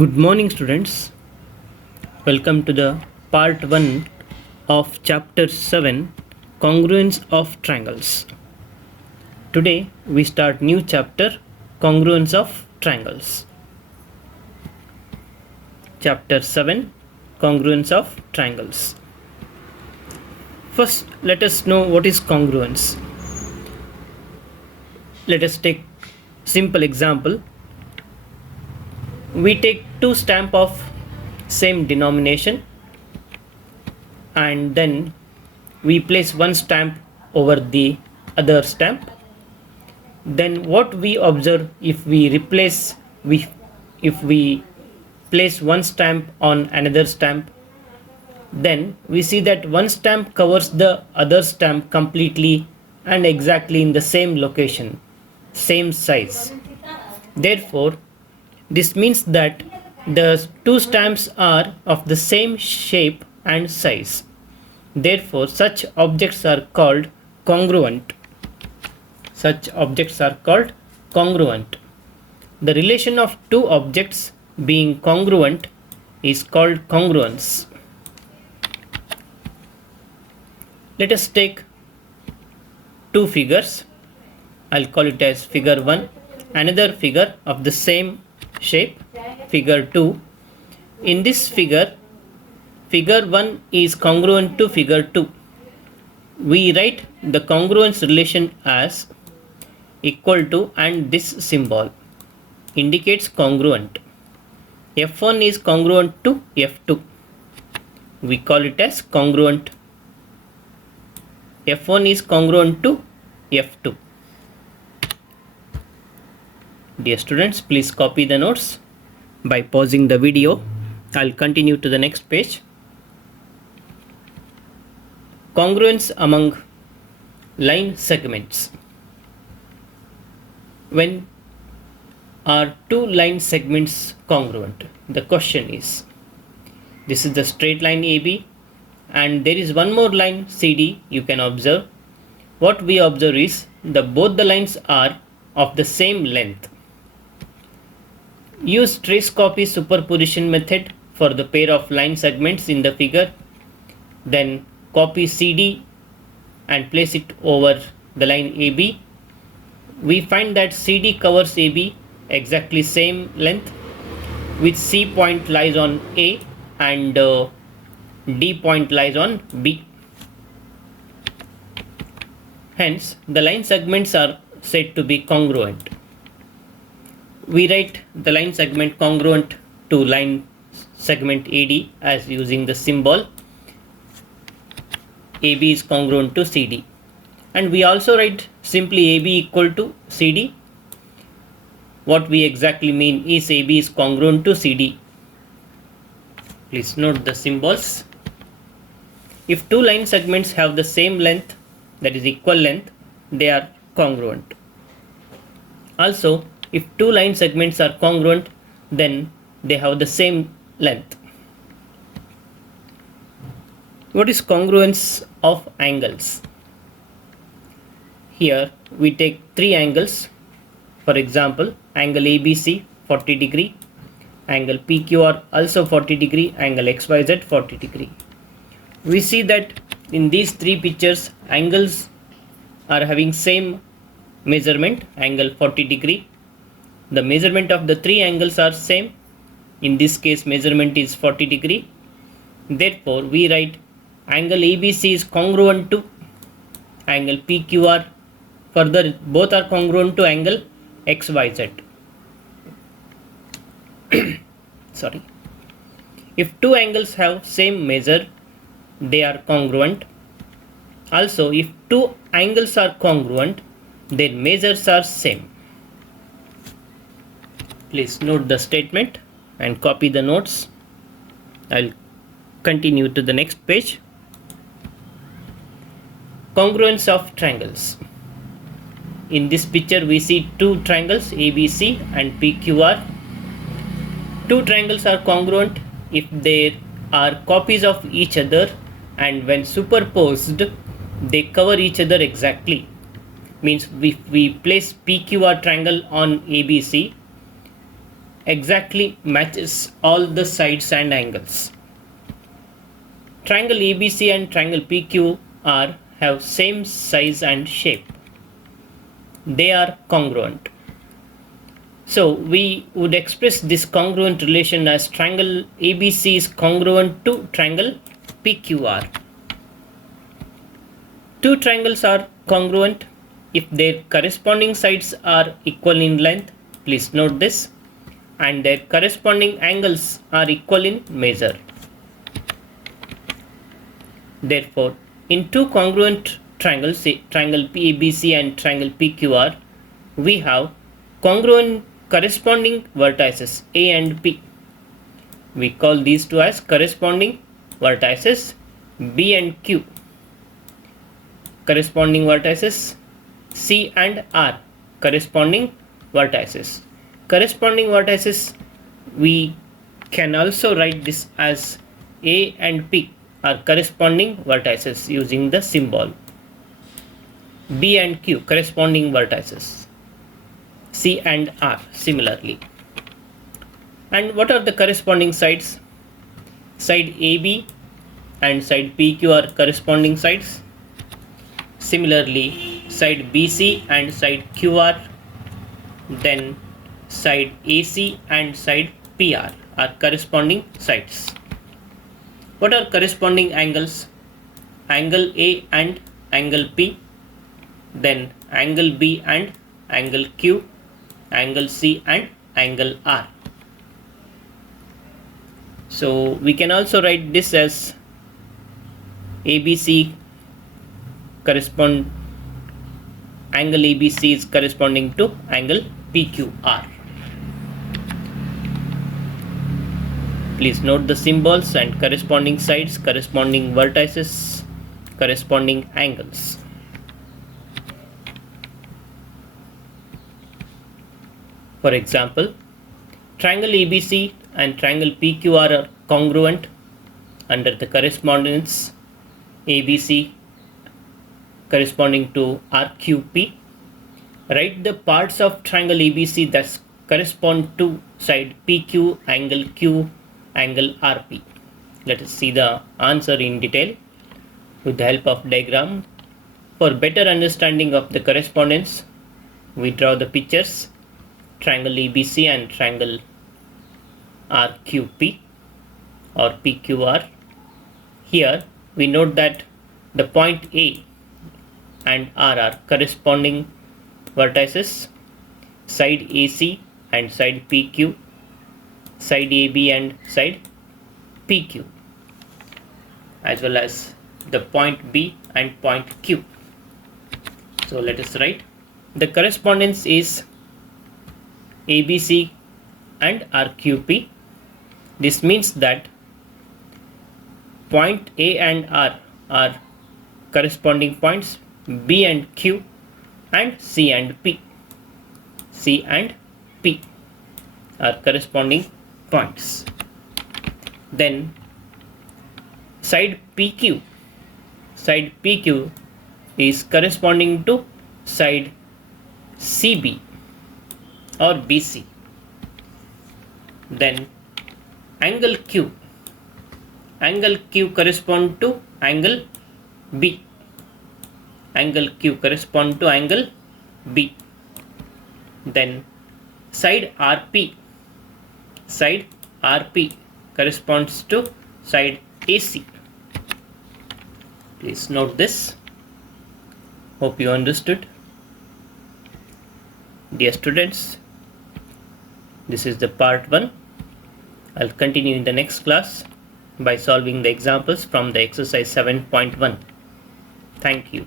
Good morning, students. Welcome to the part 1 of chapter 7, Congruence of Triangles. Today we start new chapter, Congruence of Triangles. Chapter 7, Congruence of Triangles. First, let us know what is congruence. Let us take simple example. We take two stamps of same denomination and then we place one stamp over the other stamp. Then what we observe, if we place one stamp on another stamp, then we see that one stamp covers the other stamp completely and exactly in the same location, same size. Therefore, this means that the two stamps are of the same shape and size. Therefore, such objects are called congruent. Such objects are called congruent. The relation of two objects being congruent is called congruence. Let us take two figures. I'll call it as figure 1. Another figure of the same shape, figure 2. In this figure 1 is congruent to figure 2. We write the congruence relation as equal to, and this symbol indicates congruent. F1 is congruent to F2. We call it as congruent. F1 is congruent to F2. Dear students, please copy the notes by pausing the video. I'll continue to the next page. Congruence among line segments. When are two line segments congruent? The question is, this is the straight line AB and there is one more line CD you can observe. What we observe is both the lines are of the same length. Use trace copy superposition method for the pair of line segments in the figure. Then copy CD and place it over the line AB. We find that CD covers AB exactly same length, with C point lies on A and D point lies on B. Hence, the line segments are said to be congruent. We write the line segment congruent to line segment AD as using the symbol AB is congruent to CD. And we also write simply AB equal to CD. What we exactly mean is AB is congruent to CD. Please note the symbols. If two line segments have the same length, that is equal length, they are congruent. Also, if two line segments are congruent, then they have the same length. What is congruence of angles? Here we take three angles. For example, angle ABC 40 degree, angle PQR also 40 degree, angle XYZ 40 degree. We see that in these three pictures, angles are having same measurement, angle 40 degree. The measurement of the three angles are same. In this case, measurement is 40 degree. Therefore, we write angle ABC is congruent to angle PQR. Further, both are congruent to angle XYZ. Sorry. If two angles have same measure, they are congruent. Also, if two angles are congruent, their measures are same. Please note the statement and copy the notes. I'll continue to the next page. Congruence of triangles. In this picture we see two triangles ABC and PQR. Two triangles are congruent if they are copies of each other and when superposed they cover each other exactly. Means if we place PQR triangle on ABC, exactly matches all the sides and angles. Triangle ABC and triangle PQR have same size and shape. They are congruent. So we would express this congruent relation as triangle ABC is congruent to triangle PQR. Two triangles are congruent if their corresponding sides are equal in length, please note this, and their corresponding angles are equal in measure. Therefore, in two congruent triangles, say triangle ABC and triangle PQR, we have congruent corresponding vertices A and P. We call these two as corresponding vertices B and Q. Corresponding vertices C and R, corresponding vertices. Corresponding vertices, we can also write this as A and P are corresponding vertices using the symbol. B and Q, corresponding vertices. C and R similarly. And what are the corresponding sides? Side AB and side PQ are corresponding sides. Similarly, side BC and side QR, then side AC and side PR are corresponding sides. What are corresponding angles? Angle A and angle P, then angle B and angle Q, angle C and angle R. So we can also write this as ABC angle ABC is corresponding to angle PQR. Please note the symbols and corresponding sides, corresponding vertices, corresponding angles. For example, triangle ABC and triangle PQR are congruent under the correspondence ABC corresponding to RQP. Write the parts of triangle ABC that correspond to side PQ, angle Q, angle RP. Let us see the answer in detail with the help of diagram. For better understanding of the correspondence, we draw the pictures triangle ABC and triangle RQP or PQR. Here we note that the point A and R are corresponding vertices, side AC and side PQ, side AB and side PQ, as well as the point B and point Q. So let us write the correspondence is ABC and RQP. This means that point A and R are corresponding points B and Q and C and P. C and P are corresponding points. Then side PQ is corresponding to side CB or BC. Then angle Q correspond to angle B. Angle Q correspond to angle B. Then side RP corresponds to side AC. Please note this. Hope you understood. Dear students, this is the part 1. I'll continue in the next class by solving the examples from the exercise 7.1. Thank you.